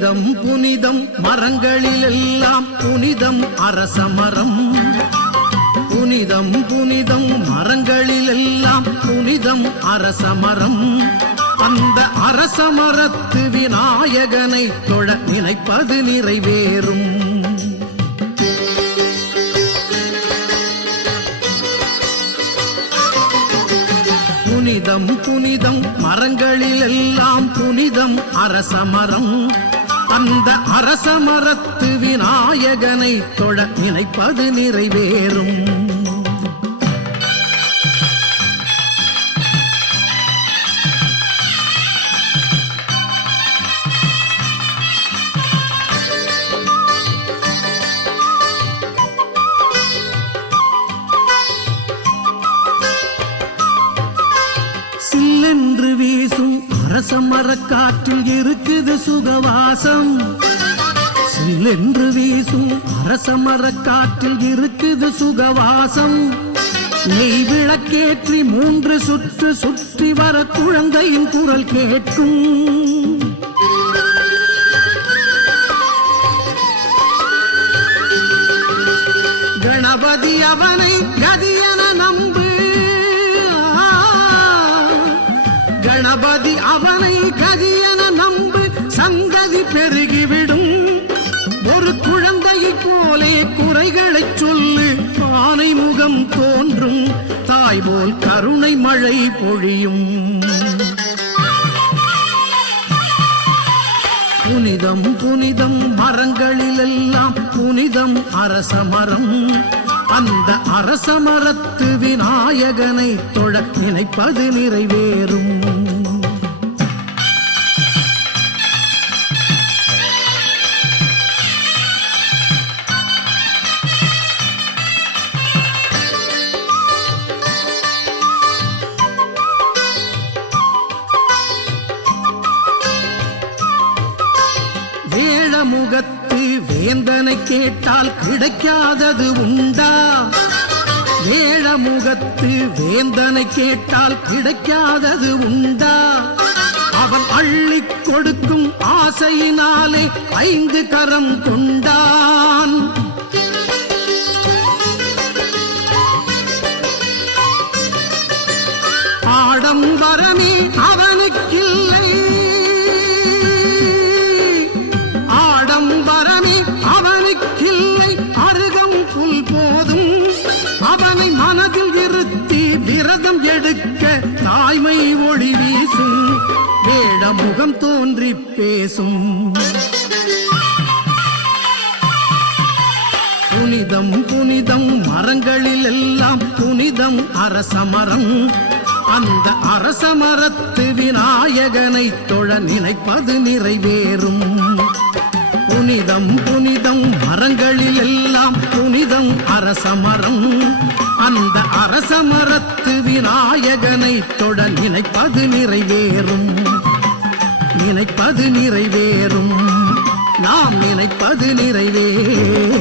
புனிதம் புனிதம் மரங்களிலெல்லாம் புனிதம் அரசமரம். புனிதம் புனிதம் மரங்களிலெல்லாம் புனிதம் அரசமரம். அந்த அரசமரத்து விநாயகனை தொழ நினைப்பது நிறைவேறும். புனிதம் புனிதம் மரங்களிலெல்லாம் புனிதம் அரசமரம். அந்த அரசமரத்து விநாயகனை தொழ நினைப்பது நிறைவேறும். சில்லென்று வீசும் அரசமரக்காற்றில் இருக்குது சுகவாசம். சில்லென்று வீசும் அரசமரக்காற்றில் இருக்குது சுகவாசம். நெய் விளக்கேற்றி 3 சுற்று சுற்றி வர குழந்தையின் குரல் கேட்கும். கணபதி அவனை கதியென நம்பு. கணபதி அவனை கதியென நம்பு, சந்ததி பெருகிவிடும். ஒரு குழந்தையை போலே குறைகளை சொல்லு, ஆனை முகம் தோன்றும். தாய் போல் கருணை மழை பொழியும். புனிதம் புனிதம் மரங்களிலெல்லாம் புனிதம் அரசமரம். அந்த அரசமரத்து விநாயகனை தொழ நினைப்பது நிறைவேறும். வேழமுகத்து வேந்தனை கேட்டால் கிடைக்காதது உண்டா? வேழமுகத்து வேந்தனை கேட்டால் கிடைக்காதது உண்டா? அவன் அள்ளிக் கொடுக்கும் ஆசையினாலே 5 கரம் கொண்டான். ஆடம்பரமே அவனுக்கில்லை, ஆடம்பரமே அவனுக்கில்லை. அருகம் புல் போதும். அவனை மனதில் இருத்தி விரதம் எடுக்க தாய்மை ஒளி வீசும். வேடமுகம் தோன்றி பேசும். புனிதம் புனிதம் மரங்களிலெல்லாம் புனிதம் அரசமரம். அந்த அரசமரத்து விநாயகனை தொழ நினைப்பது நிறைவேறும். புனிதம் புனிதம் மரங்களிலெல்லாம் புனிதம் அரசமரம். அந்த அரசமரத்து விநாயகனை தொழ நினைப்பது நிறைவேறும். நினைப்பது நிறைவேறும். நாம் நினைப்பது நிறைவேறும்.